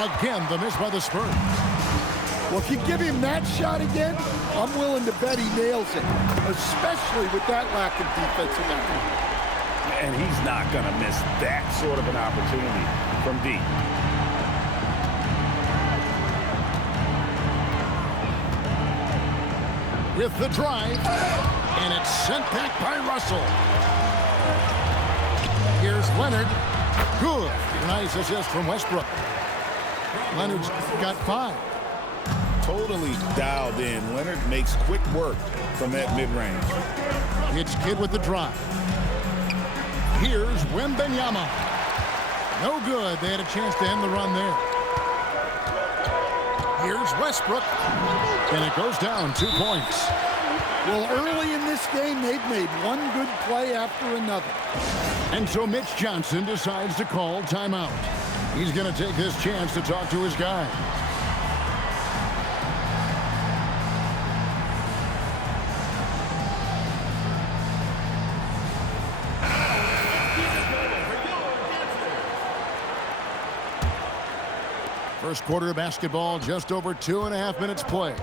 Again, the miss by the Spurs. Well, if you give him that shot again, I'm willing to bet he nails it, especially with that lack of defensive effort. And he's not going to miss that sort of an opportunity from deep. With the drive, and it's sent back by Russell. Here's Leonard. Good. Nice assist from Westbrook. Leonard's got 5. Totally dialed in. Leonard makes quick work from that mid-range. It's Kidd with the drive. Here's Wembanyama. No good. They had a chance to end the run there. Here's Westbrook. And it goes down 2 points. Well, early in this game, they've made one good play after another. And so Mitch Johnson decides to call timeout. He's going to take this chance to talk to his guy. First quarter of basketball, just over 2.5 minutes play.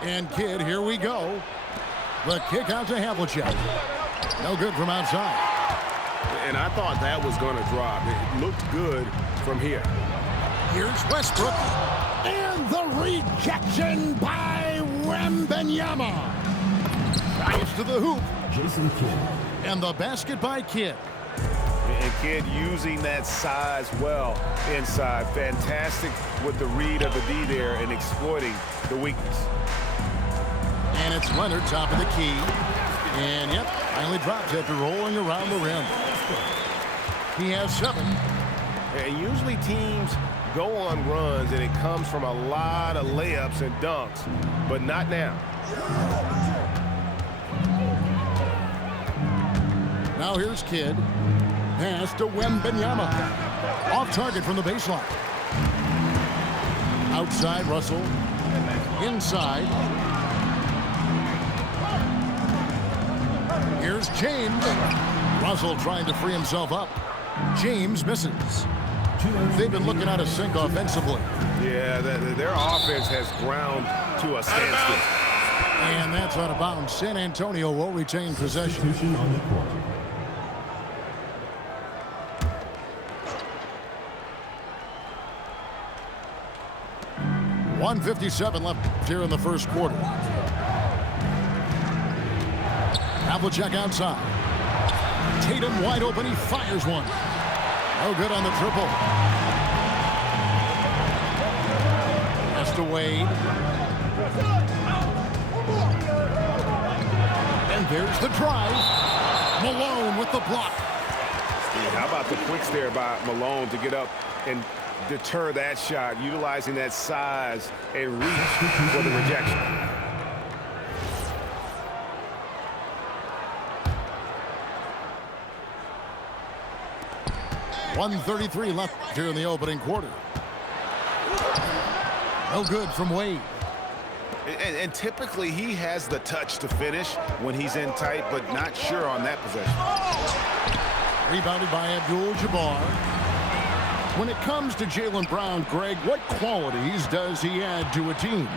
And Kidd, here we go. The kick out to Havlicek. No good from outside. And I thought that was going to drop. It looked good from here. Here's Westbrook. And the rejection by Wembanyama. Gets to the hoop. Jason Kidd. And the basket by Kidd. And Kidd using that size well inside. Fantastic with the read of the D there and exploiting the weakness. And it's Leonard, top of the key. And, yep, finally drops after rolling around the rim. He has 7. And usually teams go on runs, and it comes from a lot of layups and dunks, but not now. Now here's Kidd. Pass to Wembanyama. Off target from the baseline. Outside, Russell. Inside. Here's James. Russell trying to free himself up. James misses. They've been looking out of sync offensively. Yeah, their offense has ground to a standstill. And that's out of bounds. San Antonio will retain possession. On the court. 1:57 left here in the first quarter. Havlicek outside. Tatum wide open. He fires one. No good on the triple. Pass to Wade. And there's the drive. Malone with the block. How about the quicks there by Malone to get up and deter that shot, utilizing that size and reach for the rejection. .133 left here in the opening quarter. No good from Wade. And typically he has the touch to finish when he's in tight, but not sure on that possession. Rebounded by Abdul-Jabbar. When it comes to Jaylen Brown, Greg, what qualities does he add to a team?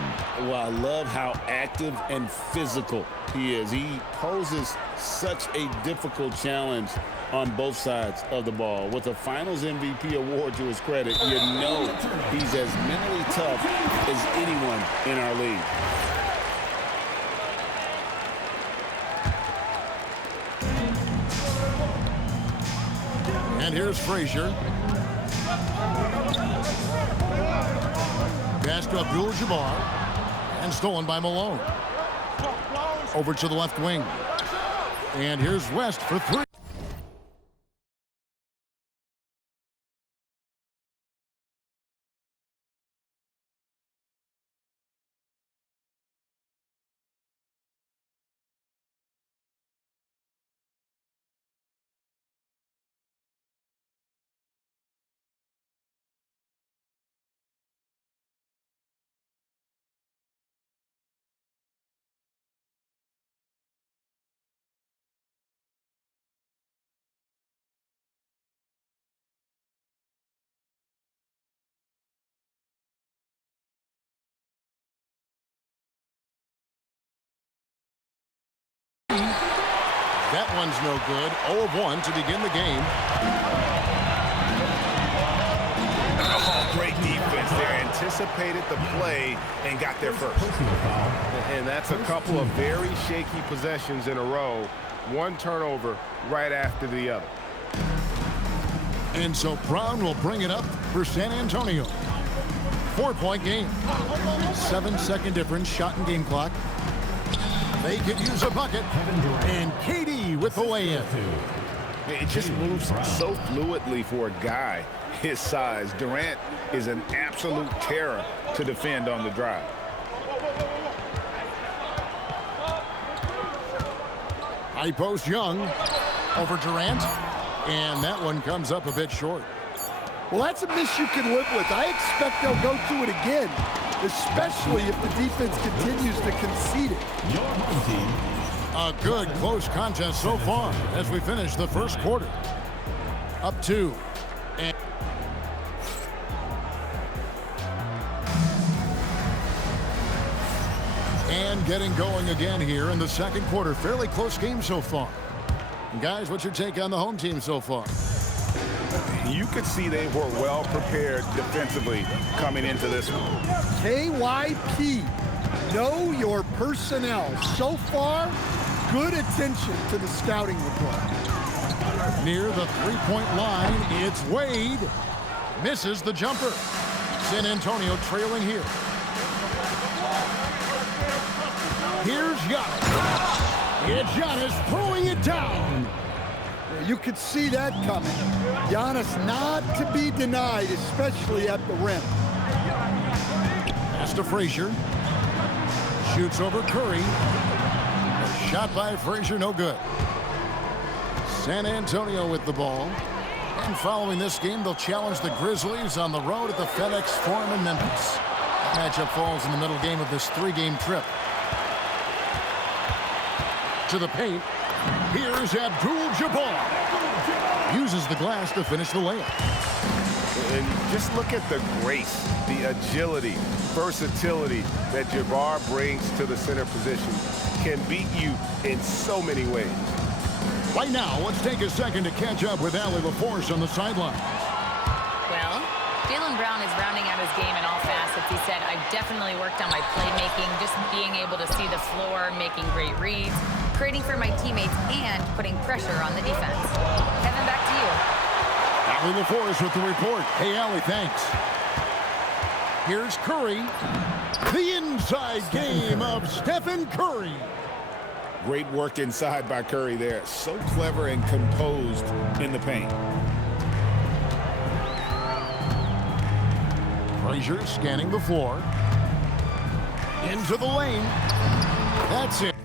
Well, I love how active and physical he is. He poses such a difficult challenge on both sides of the ball. With a Finals MVP award to his credit, you know he's as mentally tough as anyone in our league. And here's Frazier. Pass to Abdul-Jabbar. And stolen by Malone. Over to the left wing. And here's West for 3. That one's no good. 0 of 1 to begin the game. Oh, great defense there. Anticipated the play and got there first. And that's a couple of very shaky possessions in a row. One turnover right after the other. And so Brown will bring it up for San Antonio. 4-point game. 7-second difference, shot and game clock. They could use a bucket. And KD with the lay-in. It just moves so fluidly for a guy his size. Durant is an absolute terror to defend on the drive. High post Young over Durant. And that one comes up a bit short. Well, that's a miss you can live with. I expect they'll go to it again, especially if the defense continues to concede it. Your home team. A good close contest so far as we finish the first quarter. Up 2. And getting going again here in the second quarter. Fairly close game so far. And guys, what's your take on the home team so far? You could see they were well prepared defensively coming into this one. KYP, know your personnel. So far, good attention to the scouting report. Near the three-point line, it's Wade. Misses the jumper. San Antonio trailing here. Here's Giannis. It's Giannis throwing it down. You could see that coming. Giannis not to be denied, especially at the rim. Pass to Frazier. Shoots over Curry. A shot by Frazier, no good. San Antonio with the ball. And following this game, they'll challenge the Grizzlies on the road at the FedEx Forum in Memphis. Matchup falls in the middle game of this 3-game trip. To the paint. Here's Abdul-Jabbar. Uses the glass to finish the layup. And just look at the grace, the agility, versatility that Jabbar brings to the center position. Can beat you in so many ways. Right now, let's take a second to catch up with Allie LaForce on the sideline. Well, Jaylen Brown is rounding out his game in all facets. He said, I've definitely worked on my playmaking, just being able to see the floor, making great reads, creating for my teammates, and putting pressure on the defense. Kevin, back to you. Allie LaForce with the report. Hey, Allie, thanks. Here's Curry. The inside game of Stephen Curry. Great work inside by Curry there. So clever and composed in the paint. Frazier scanning the floor. Into the lane. That's it.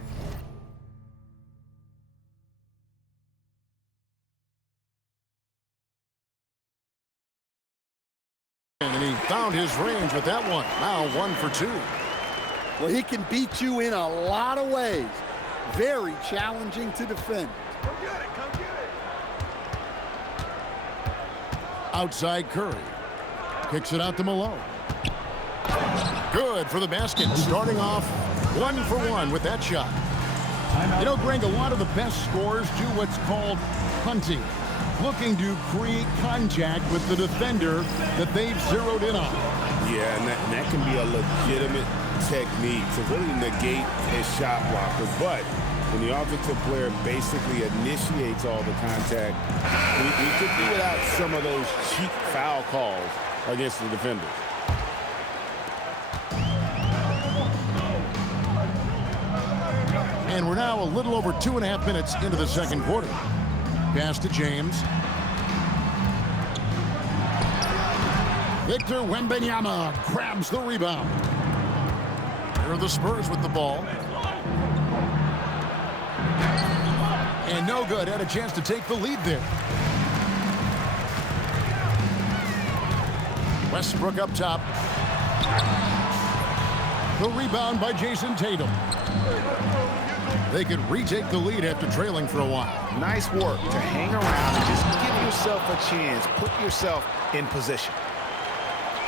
And he found his range with that one. Now 1 for 2. Well, he can beat you in a lot of ways. Very challenging to defend. Come get it, come get it. Outside Curry. Kicks it out to Malone. Good for the basket. Starting off 1 for 1 with that shot. You know, Greg, a lot of the best scorers do what's called hunting. Looking to create contact with the defender that they've zeroed in on. Yeah, and that can be a legitimate technique to really negate a shot blocker. But when the offensive player basically initiates all the contact, we could do without some of those cheap foul calls against the defenders. And we're now a little over 2.5 minutes into the second quarter. Pass to James. Victor Wembanyama grabs the rebound. Here are the Spurs with the ball. And no good. Had a chance to take the lead there. Westbrook up top. The rebound by Jason Tatum. They could retake the lead after trailing for a while. Nice work to hang around and just give yourself a chance. Put yourself in position.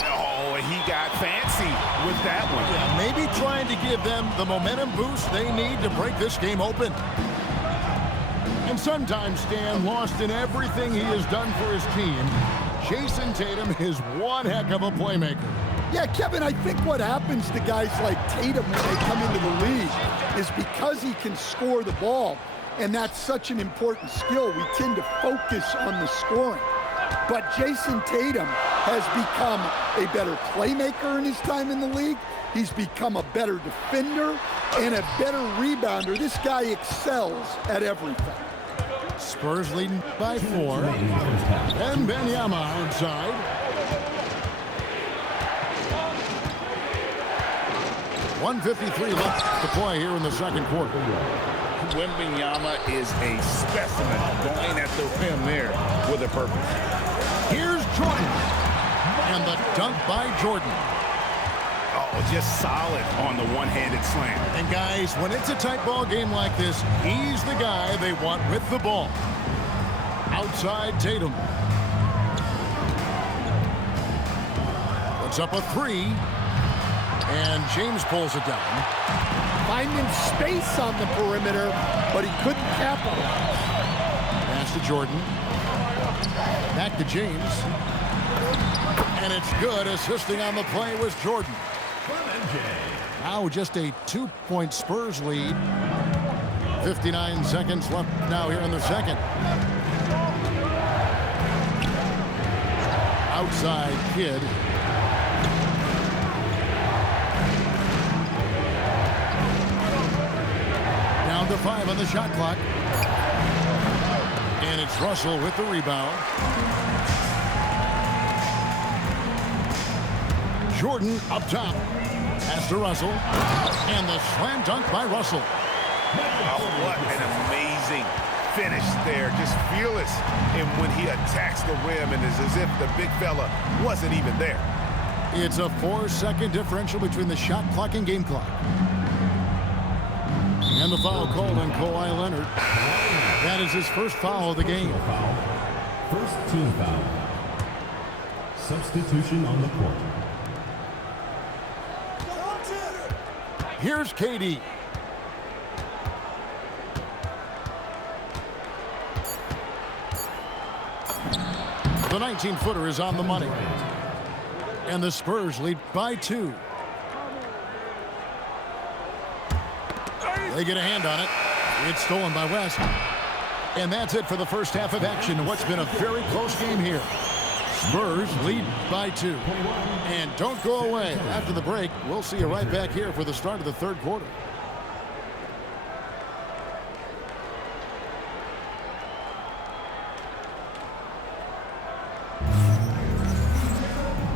Oh, and he got fancy with that one. Yeah, maybe trying to give them the momentum boost they need to break this game open. And sometimes, Stan, lost in everything he has done for his team, Jason Tatum is one heck of a playmaker. Yeah, Kevin, I think what happens to guys like Tatum when they come into the league is because he can score the ball, and that's such an important skill, we tend to focus on the scoring. But Jason Tatum has become a better playmaker in his time in the league. He's become a better defender and a better rebounder. This guy excels at everything. Spurs leading by 4. And Wembanyama outside. .153 left to play here in the second quarter. Wembanyama is a specimen going at the rim there with a purpose. Here's Jordan. And the dunk by Jordan. Oh, just solid on the one-handed slam. And guys, when it's a tight ball game like this, he's the guy they want with the ball. Outside Tatum. Puts up a 3. And James pulls it down. Finding space on the perimeter, but he couldn't capitalize. Pass to Jordan. Back to James. And it's good. Assisting on the play was Jordan. Now just a 2-point Spurs lead. 59 seconds left now here in the second. Outside Kidd. Down to 5 on the shot clock. And it's Russell with the rebound. Jordan up top. Pass to Russell. And the slam dunk by Russell. Oh, what an amazing finish there. Just fearless. And when he attacks the rim, and it's as if the big fella wasn't even there. It's a 4-second differential between the shot clock and game clock. And the foul called on Kawhi Leonard. That is his first foul of the game. First team foul. Substitution on the court. Here's KD. The 19-footer is on the money. And the Spurs lead by 2. They get a hand on it. It's stolen by West. And that's it for the first half of action in what's been a very close game here. Spurs lead by 2. And don't go away. After the break, we'll see you right back here for the start of the third quarter.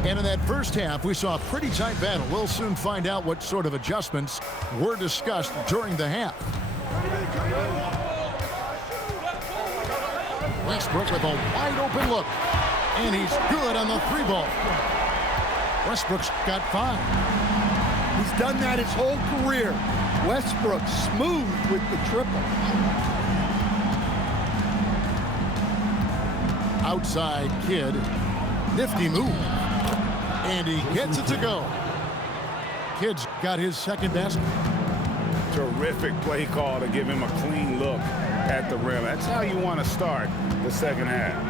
And in that first half, we saw a pretty tight battle. We'll soon find out what sort of adjustments were discussed during the half. Westbrook with a wide open look. And he's good on the 3-ball. Westbrook's got 5. He's done that his whole career. Westbrook smooth with the triple. Outside Kidd. Nifty move. And he gets it to go. Kidd's got his second basket. Terrific play call to give him a clean look at the rim. That's how you want to start the second half.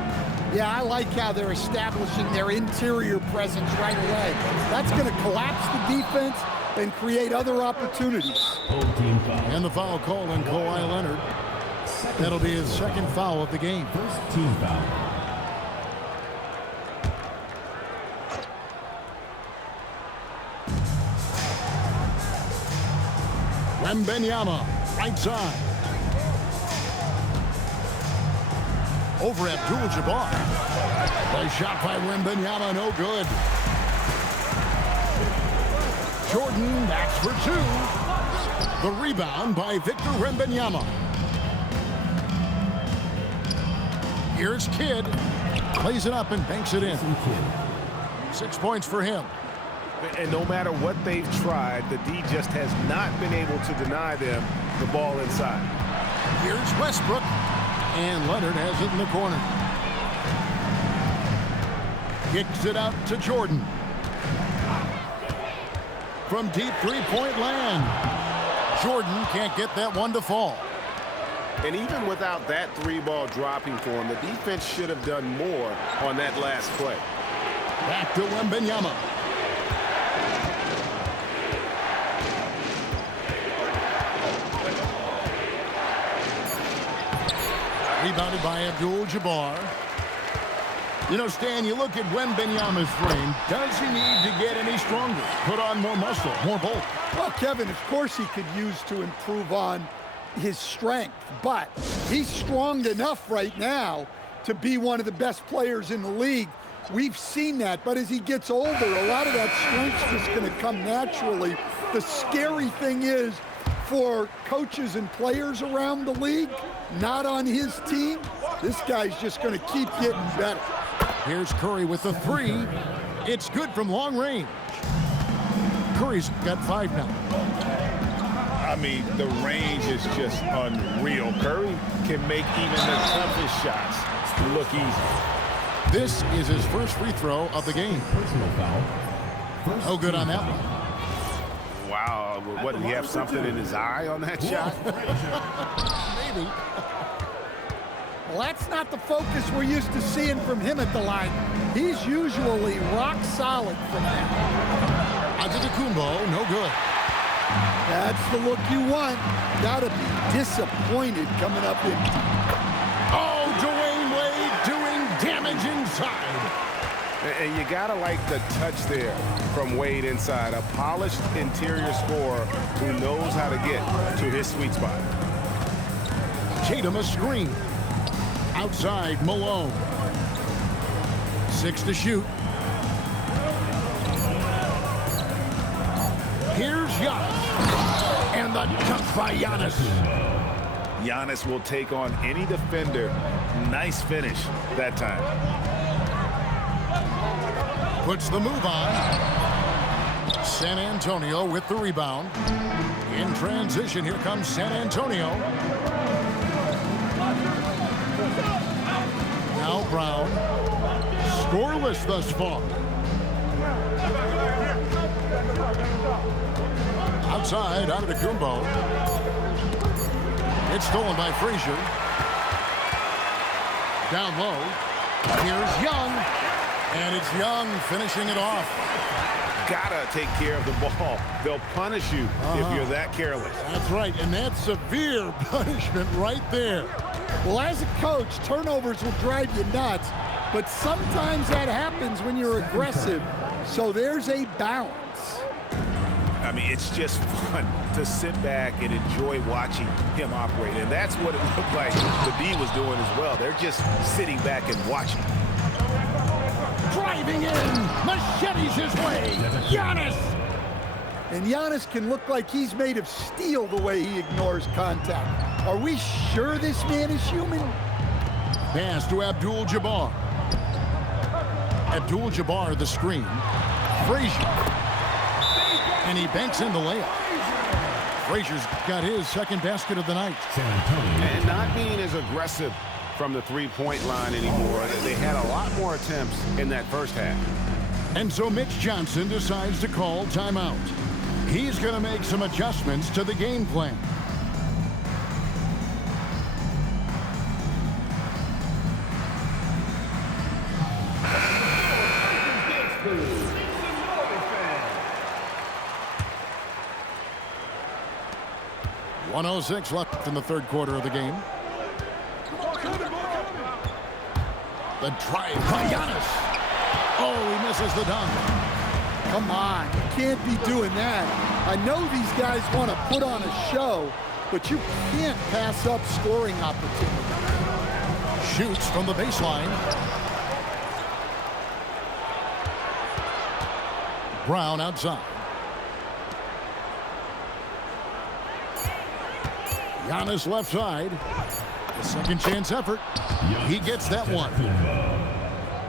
Yeah, I like how they're establishing their interior presence right away. That's going to collapse the defense and create other opportunities. And the foul call on Kawhi Leonard. That'll be his second foul of the game. First team foul. Wembanyama, right side. Over Abdul-Jabbar. The shot by Wembanyama, no good. Jordan, that's for 2. The rebound by Victor Wembanyama. Here's Kidd. Plays it up and banks it in. 6 points for him. And no matter what they've tried, the D just has not been able to deny them the ball inside. Here's Westbrook. And Leonard has it in the corner. Kicks it out to Jordan. From deep 3-point land. Jordan can't get that one to fall. And even without that 3-ball dropping for him, the defense should have done more on that last play. Back to Wembanyama. Rebounded by Abdul-Jabbar. You know, Stan, you look at Wembanyama's frame. Does he need to get any stronger? Put on more muscle, more bulk? Well, Kevin, of course he could use to improve on his strength, but he's strong enough right now to be one of the best players in the league. We've seen that, but as he gets older, a lot of that strength's just going to come naturally. The scary thing is, for coaches and players around the league, not on his team, this guy's just going to keep getting better. Here's Curry with the 3. It's good from long range. Curry's got 5 now. I mean, the range is just unreal. Curry can make even the toughest shots look easy. This is his first free throw of the game. Personal foul. No good on that one. Wow, what, did he have something in his eye on that shot? Maybe. Well, that's not the focus we're used to seeing from him at the line. He's usually rock solid from there. Antetokounmpo, no good. That's the look you want. Gotta be disappointed coming up in. Oh, Dwayne Wade doing damage inside. And you gotta like the touch there from Wade inside. A polished interior scorer who knows how to get to his sweet spot. Tatum a screen. Outside, Malone. 6 to shoot. Here's Giannis. And the dunk by Giannis. Giannis will take on any defender. Nice finish that time. Puts the move on. San Antonio with the rebound. In transition, here comes San Antonio. Now Brown. Scoreless thus far. Outside, Antetokounmpo. It's stolen by Frazier. Down low. Here's Young. And it's Young finishing it off. Gotta take care of the ball. They'll punish you if you're that careless. That's right, and that's severe punishment right there. Well, as a coach, turnovers will drive you nuts, but sometimes that happens when you're aggressive. So there's a balance. I mean, it's just fun to sit back and enjoy watching him operate. And that's what it looked like the D was doing as well. They're just sitting back and watching. Driving in, machetes his way, Giannis. And Giannis can look like he's made of steel the way he ignores contact. Are we sure this man is human? Pass to Abdul-Jabbar. Abdul-Jabbar the screen. Frazier. And he banks in the layup. Frazier's got his second basket of the night. And not being as aggressive from the three-point line anymore. They had a lot more attempts in that first half. And so Mitch Johnson decides to call timeout. He's going to make some adjustments to the game plan. .106 left in the third quarter of the game. The drive by Giannis. Oh, he misses the dunk. Come on, you can't be doing that. I know these guys want to put on a show, but you can't pass up scoring opportunity. Shoots from the baseline. Brown outside. Giannis left side. The second chance effort. He gets that one.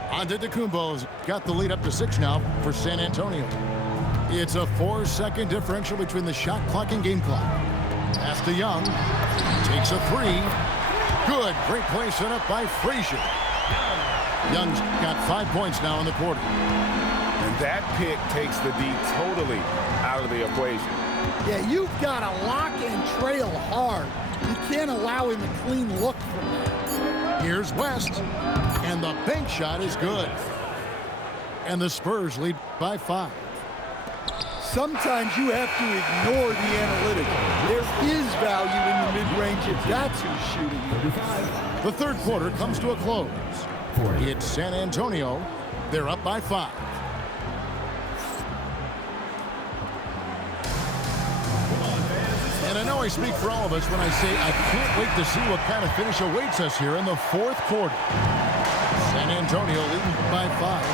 Antetokounmpo's got the lead up to 6 now for San Antonio. It's a 4-second differential between the shot clock and game clock. Pass to Young. Takes a 3. Good. Great play set up by Frazier. Young's got 5 points now in the quarter. And that pick takes the D totally out of the equation. Yeah, you've got to lock and trail hard You can't allow him a clean look from that. Here's West, and the bank shot is good. And the Spurs lead by 5. Sometimes you have to ignore the analytics. There is value in the mid-range if that's who's shooting it. The third quarter comes to a close. It's San Antonio. They're up by 5. And I know I speak for all of us when I say I can't wait to see what kind of finish awaits us here in the fourth quarter. San Antonio leading by 5.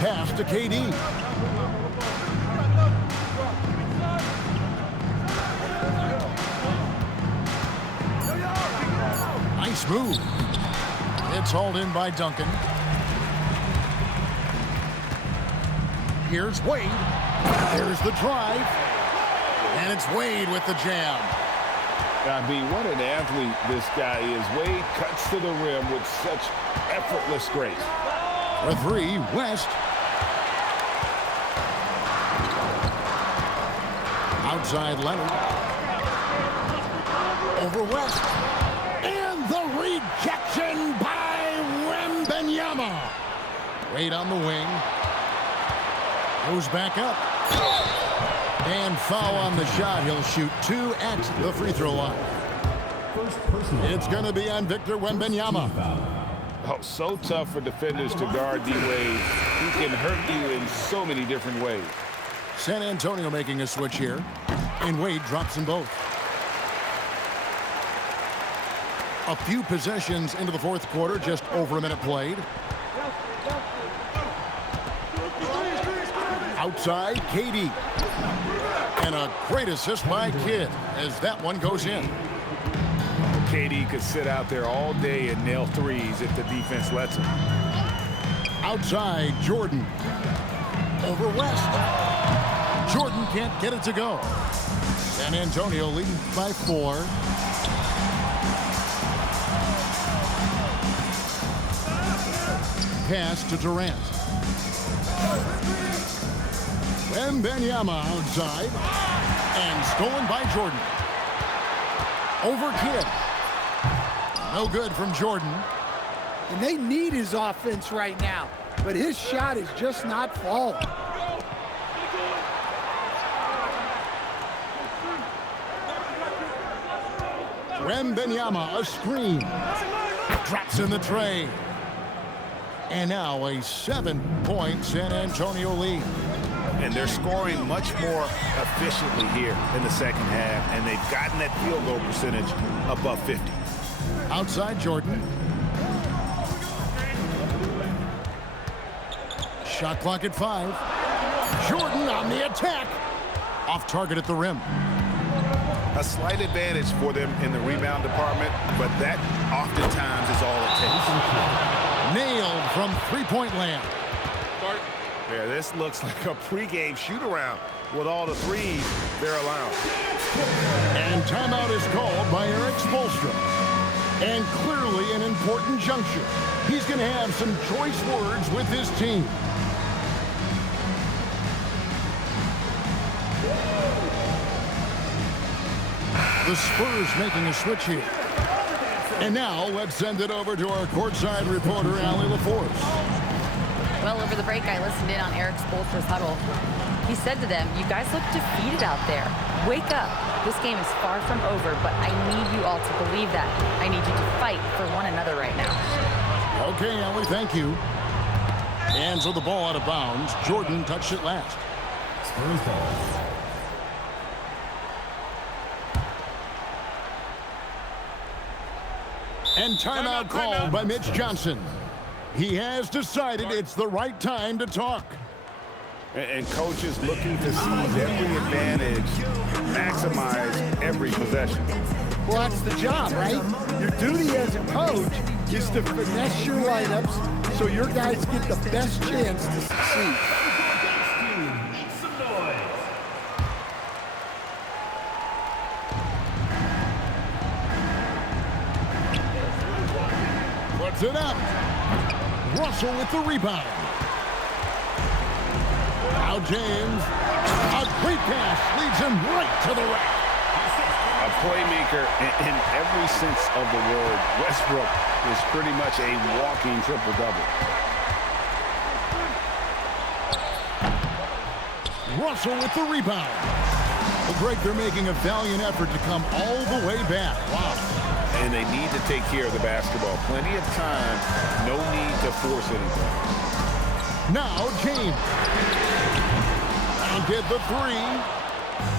Pass to KD. Nice move. It's hauled in by Duncan. Here's Wade. There's the drive. And it's Wade with the jam. I mean, what an athlete this guy is. Wade cuts to the rim with such effortless grace. For 3, West. Outside Leonard. Over West. And the rejection by Wembanyama. Wade on the wing. Goes back up. And foul on the shot. He'll shoot 2 at the free throw line. It's going to be on Victor Wembanyama. Oh, so tough for defenders to guard D-Wade. He can hurt you in so many different ways. San Antonio making a switch here. And Wade drops them both. A few possessions into the fourth quarter, just over a minute played. Outside, KD. And a great assist by Kidd as that one goes in. KD could sit out there all day and nail threes if the defense lets him. Outside, Jordan. Over West. Jordan can't get it to go. San Antonio leading by 4. Pass to Durant. Wembanyama outside. And stolen by Jordan. Over Kidd. No good from Jordan. And they need his offense right now. But his shot is just not falling. Wembanyama, a screen. Drops in the tray. And now a 7-point San Antonio lead. And they're scoring much more efficiently here in the second half, and they've gotten that field goal percentage above 50. Outside Jordan. Shot clock at 5. Jordan on the attack. Off target at the rim. A slight advantage for them in the rebound department, but that oftentimes is all it takes. Nailed from three-point land. Yeah, this looks like a pregame shoot-around with all the threes they're allowing. And timeout is called by Erik Spoelstra. And clearly an important juncture. He's going to have some choice words with his team. The Spurs making a switch here. And now let's send it over to our courtside reporter, Allie LaForce. Well, over the break, I listened in on Erik Spoelstra's huddle. He said to them, "You guys look defeated out there. Wake up. This game is far from over, but I need you all to believe that. I need you to fight for one another right now." Okay, Allie, thank you. And so the ball out of bounds. Jordan touched it last. Spurs ball. And timeout called by Mitch Johnson. He has decided it's the right time to talk. And coaches looking to seize every advantage, maximize every possession. Well, that's the job, right? Your duty as a coach is to finesse your lineups so your guys get the best chance to succeed. Puts it up. Russell with the rebound. Now James. A great pass leads him right to the rack. A playmaker in every sense of the word. Westbrook is pretty much a walking triple-double. Russell with the rebound. Well, Greg, they're making a valiant effort to come all the way back. Wow. And they need to take care of the basketball. Plenty of time. No need to force anything. Now James. And get the three.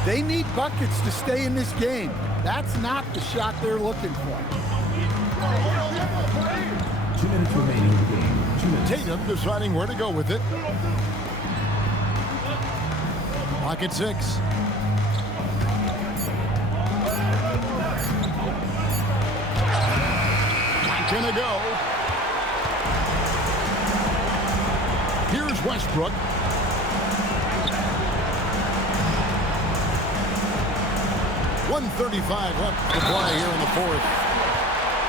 They need buckets to stay in this game. That's not the shot they're looking for. 2 minutes remaining in the game. 2 minutes. Tatum deciding where to go with it. Clock at 6. Gonna go. Here's Westbrook. .135 left to play here in the fourth.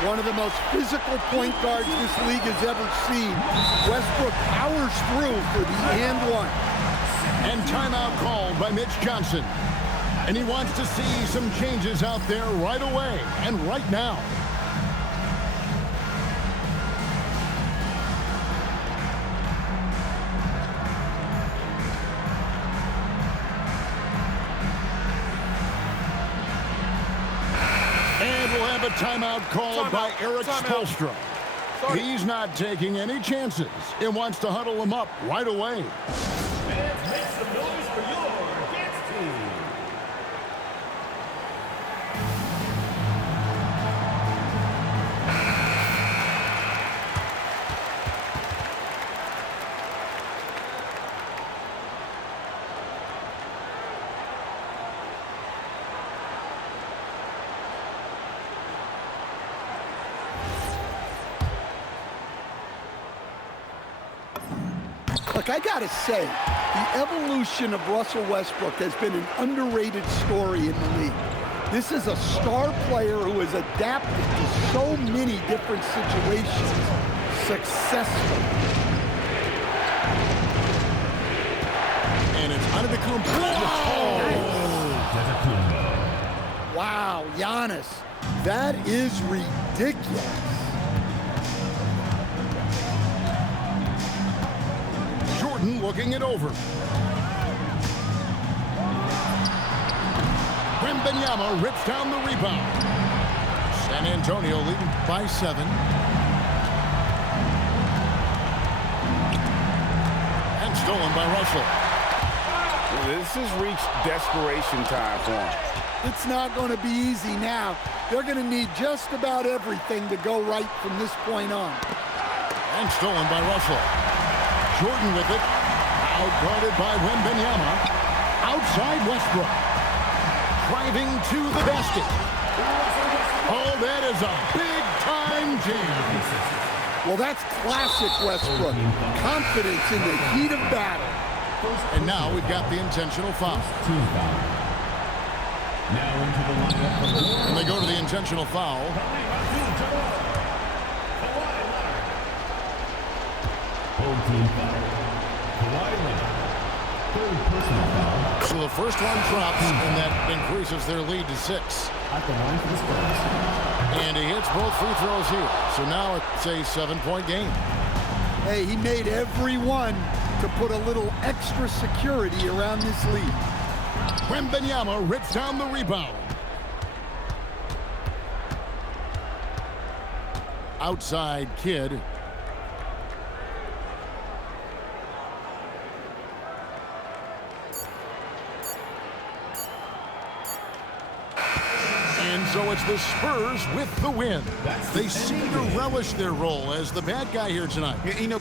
One of the most physical point guards this league has ever seen. Westbrook powers through for the and one. And timeout called by Mitch Johnson. And he wants to see some changes out there right away and right now. And we'll have a timeout called by Eric Spoelstra. He's not taking any chances and wants to huddle him up right away. Make some noise for your dance team. Look, I gotta say, the evolution of Russell Westbrook has been an underrated story in the league. This is a star player who has adapted to so many different situations successfully. And it's Antetokounmpo. Wow, Giannis, that is ridiculous. Jordan looking it over. Wembanyama rips down the rebound. San Antonio leading by 7. And stolen by Russell. This has reached desperation time for him. It's not going to be easy now. They're going to need just about everything to go right from this point on. And stolen by Russell. Jordan with it. Out guarded by Wembanyama. Outside Westbrook. Driving to the basket. Oh, that is a big-time jam. Well, that's classic Westbrook. Confidence in the heat of battle. And now we've got the intentional foul. Team foul. Now into the lineup. And they go to the intentional foul. Home team foul. Kawhi Leonard. Third personal foul. So the first one drops, and that increases their lead to 6. At the line for the Spurs. And he hits both free throws here. So now it's a 7-point game. Hey, he made every one to put a little extra security around this lead. Wembanyama rips down the rebound. Outside Kidd. And so it's the Spurs with the win. They seem to relish their role as the bad guy here tonight. You know,